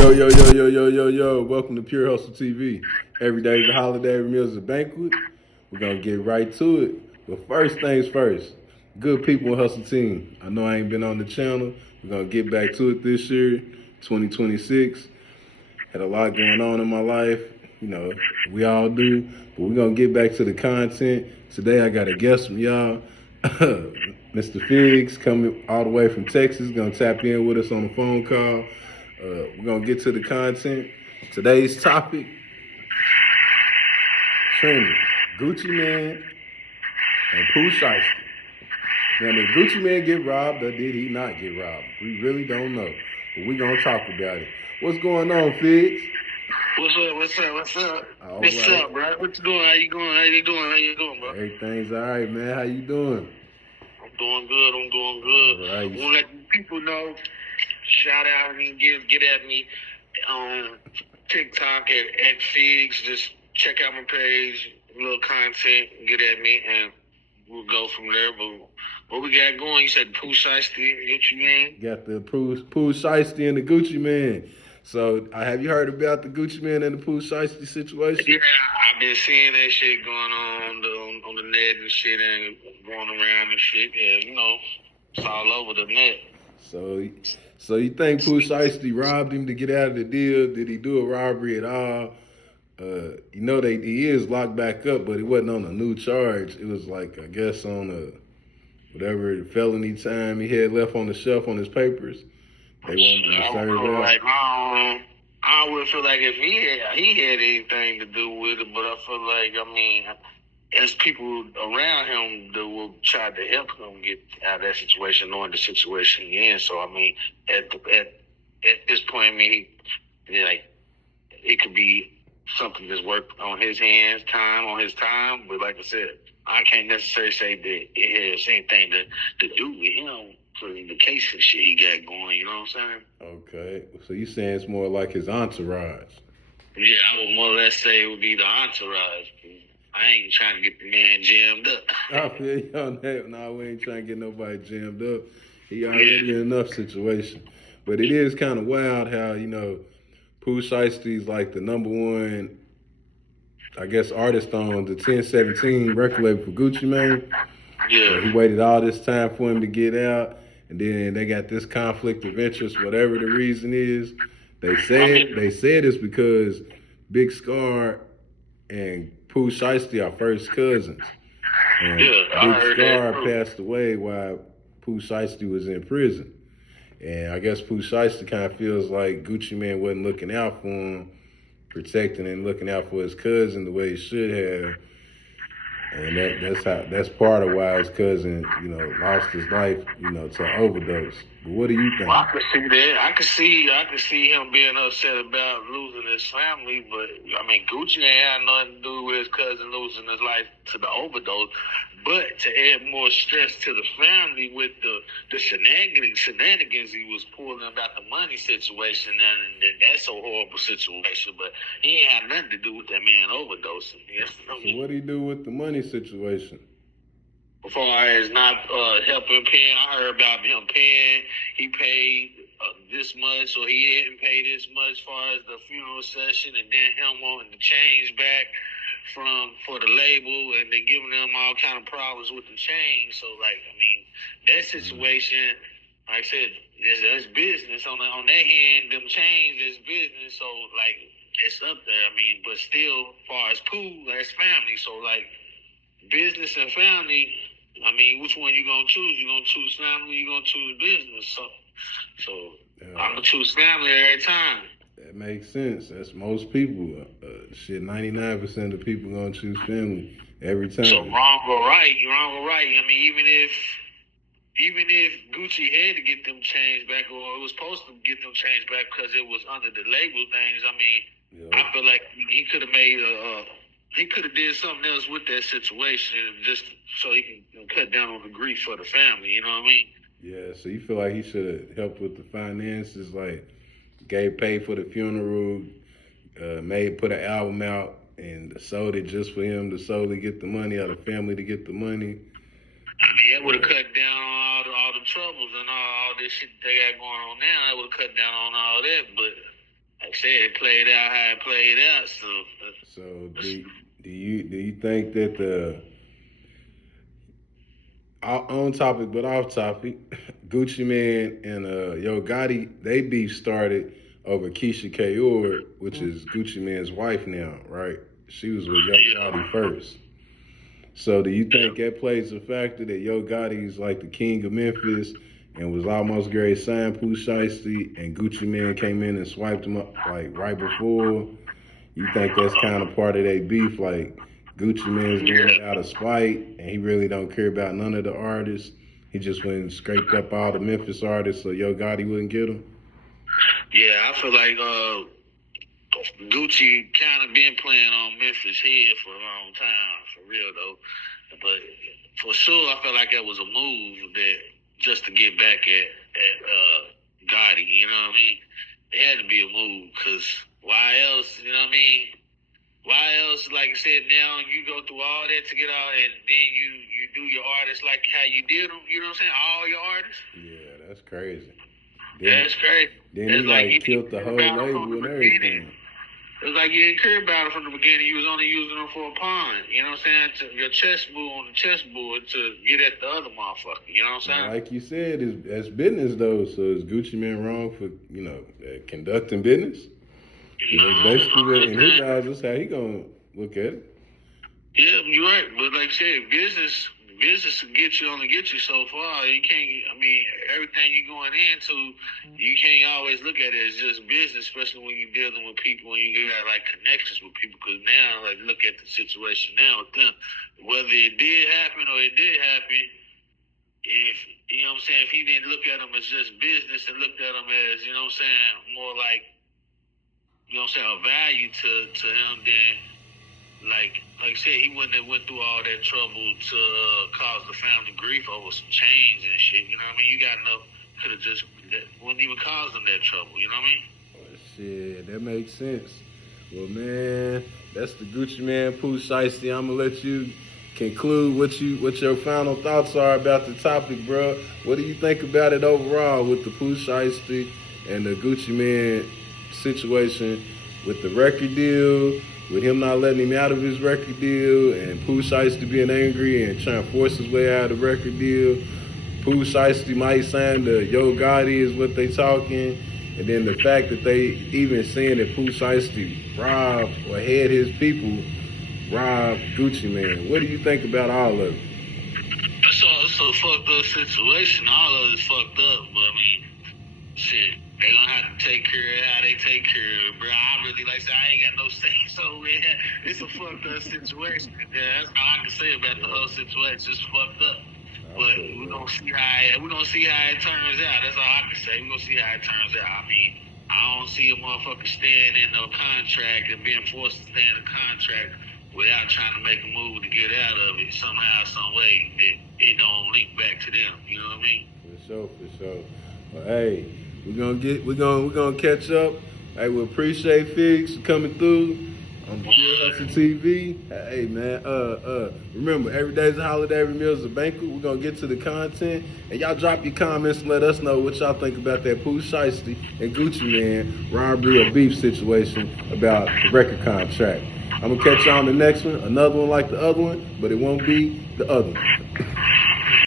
Yo, yo, yo, yo, yo, yo, yo. Welcome to Pure Hustle TV. Every day is a holiday, every meal is a banquet. We're going to get right to it. But first things first, good people in Hustle Team. I know I ain't been on the channel. We're going to get back to it this year, 2026. Had a lot going on in my life. You know, we all do. But we're going to get back to the content. Today I got a guest from y'all. Mr. Figs coming all the way from Texas. Going to tap in with us on the phone call. We're going to get to the content. Today's topic, trending. Gucci Man and Pooh Shiesty. Now, did Gucci Man get robbed or did he not get robbed? We really don't know. But we're going to talk about it. What's going on, Figs? What's up? What's up? What's up? All What's right. up, bro? What you doing? How you going? How you doing? How you doing, bro? Everything's all right, man. How you doing? I'm doing good. I'm doing good. All right. I want to let the people know. Shout out and get at me on TikTok at Figs. Just check out my page, little content, get at me, and we'll go from there. But what we got going? You said Pooh Shiesty, Gucci Man. Got the Pooh Shiesty and the Gucci Man. So, have you heard about the Gucci Man and the Pooh Shiesty situation? Yeah, I've been seeing that shit going on the net and shit and going around and shit. Yeah, you know, it's all over the net. So you think Pooh Shiesty robbed him to get out of the deal? Did he do a robbery at all? You know, he is locked back up, but he wasn't on a new charge. It was like, I guess, on a whatever felony time he had left on the shelf on his papers. They wanted to serve out. Like, I would feel like if he had anything to do with it, but I feel like, I mean, as people around him that will try to help him get out of that situation, knowing the situation he's in. So, I mean, at this point, I mean, like, it could be something that's worked on his hands, on his time. But like I said, I can't necessarily say that it has anything to do with him for the case and shit he got going. You know what I'm saying? Okay, so you saying it's more like his entourage? Yeah, I would more or less say it would be the entourage. I ain't trying to get the man jammed up. I feel you on that. No, we ain't trying to get nobody jammed up. He already in enough situation. But it is kind of wild how, you know, Pooh Shiesty's like the number one, I guess, artist on the 1017 record label for Gucci Mane. Yeah. He waited all this time for him to get out, and then they got this conflict of interest, whatever the reason is. They said it's because Big Scar and Pooh Shiesty are first cousins. And Big Scar passed away while Pooh Shiesty was in prison. And I guess Pooh Shiesty kind of feels like Gucci Mane wasn't looking out for him, protecting and looking out for his cousin the way he should have. And that's part of why his cousin, you know, lost his life, you know, to an overdose. But what do you think? Well, I could see that. I could see him being upset about losing his family, but I mean, Gucci ain't had nothing to do with his cousin losing his life to the overdose. But to add more stress to the family with the shenanigans he was pulling about the money situation, and that's a horrible situation. But he ain't had nothing to do with that man overdosing. Yes. So what do he do with the money situation? As far as not helping paying, I heard about him paying. He paid this much, or he didn't pay this much as far as the funeral session, and then him wanting to change back for the label, and they giving them all kind of problems with the change. So, like, I mean, that situation, like I said, it's business on their hand. Them change is business. So, like, it's up there. I mean, but still, as far as Pooh, that's family. So, like, business and family, I mean, which one you gonna choose? You gonna choose family? You gonna choose business? So I'm gonna choose family every time. That makes sense. That's most people. 99% of people gonna choose family every time. So wrong or right? I mean, even if Gucci had to get them changed back, or it was supposed to get them changed back because it was under the label things. I mean, I feel like he could have made he could have did something else with that situation just so he can cut down on the grief for the family. You know what I mean? Yeah. So you feel like he should have helped with the finances, like paid for the funeral, put an album out and sold it just for him to solely get the money, or the family to get the money. I mean, it would have cut down on all the troubles and all this shit they got going on now. It would have cut down on all that, but like I said, it played out how it played out. So do you think that the on topic but off topic, Gucci Man and Yo Gotti, they beef started over Keisha Kaur, which is Gucci Man's wife now, right? She was with Yo Gotti first. So do you think that plays a factor that Yo Gotti's like the king of Memphis and was almost Gary signed Pooh Shiesty and Gucci Man came in and swiped him up like right before? You think that's kind of part of their beef? Like Gucci Man's doing it out of spite and he really don't care about none of the artists. He just went and scraped up all the Memphis artists so Yo Gotti wouldn't get them? Yeah, I feel like Gucci kind of been playing on Memphis head for a long time, for real though. But for sure, I felt like that was a move that just to get back at Gotti. You know what I mean? It had to be a move because why else? You know what I mean? Why else? Like I said, now you go through all that to get out, and then you do your artists like how you did them. You know what I'm saying? All your artists. Yeah, that's crazy. That's crazy. Then he like killed the whole label and everything. It was like you didn't care about it from the beginning. You was only using them for a pawn. You know what I'm saying? Your chess move on the chessboard to get at the other motherfucker. You know what I'm saying? Like you said, that's business though. So is Gucci Man wrong for conducting business? Basically, in his eyes, that's how he gonna look at it. Yeah, you're right. But like I said, business will only get you so far. You can't. I mean, everything you're going into, you can't always look at it as just business, especially when you're dealing with people and you got like connections with people. Because now, like, look at the situation now with them. Whether it did happen or it did happen, if you know what I'm saying, if he didn't look at them as just business and looked at them as, you know what I'm saying, more like, you know what I'm saying, a value to him, then like I said, he wouldn't have went through all that trouble to cause the family grief over some chains and shit. You know what I mean? You got enough, could have just wouldn't even cause them that trouble. You know what I mean? Shit, that makes sense. Well, man, that's the Gucci Man, Pooh Shiesty. I'm gonna let you conclude what your final thoughts are about the topic, bro. What do you think about it overall with the Pooh Shiesty and the Gucci Man situation with the record deal, with him not letting him out of his record deal, and Pooh Shiesty being angry and trying to force his way out of the record deal? Pooh Shiesty might sign the Yo Gotti is what they talking, and then the fact that they even saying that Pooh Shiesty robbed or had his people rob Gucci Man. What do you think about all of it? It's a fucked up situation. All of it's fucked up, but I mean, shit. They gonna have to take care of how they take care of it, bro. I really, like I said, I ain't got no say so in it. It's a fucked up situation. Yeah, that's all I can say about the whole situation. It's fucked up. But we're gonna see how it turns out. That's all I can say. We're gonna see how it turns out. I mean, I don't see a motherfucker staying in no contract and being forced to stay in a contract without trying to make a move to get out of it somehow, some way that it don't link back to them. You know what I mean? For sure. Well, hey, we're gonna catch up. Hey, we appreciate Figs for coming through on Pure Hustle TV. Hey man, remember, every day's a holiday, every meal's a banquet. We're gonna get to the content, and y'all drop your comments and let us know what y'all think about that Pooh Shiesty and Gucci Man robbery or beef situation about the record contract. I'm gonna catch y'all on the next one, another one like the other one, but it won't be the other one.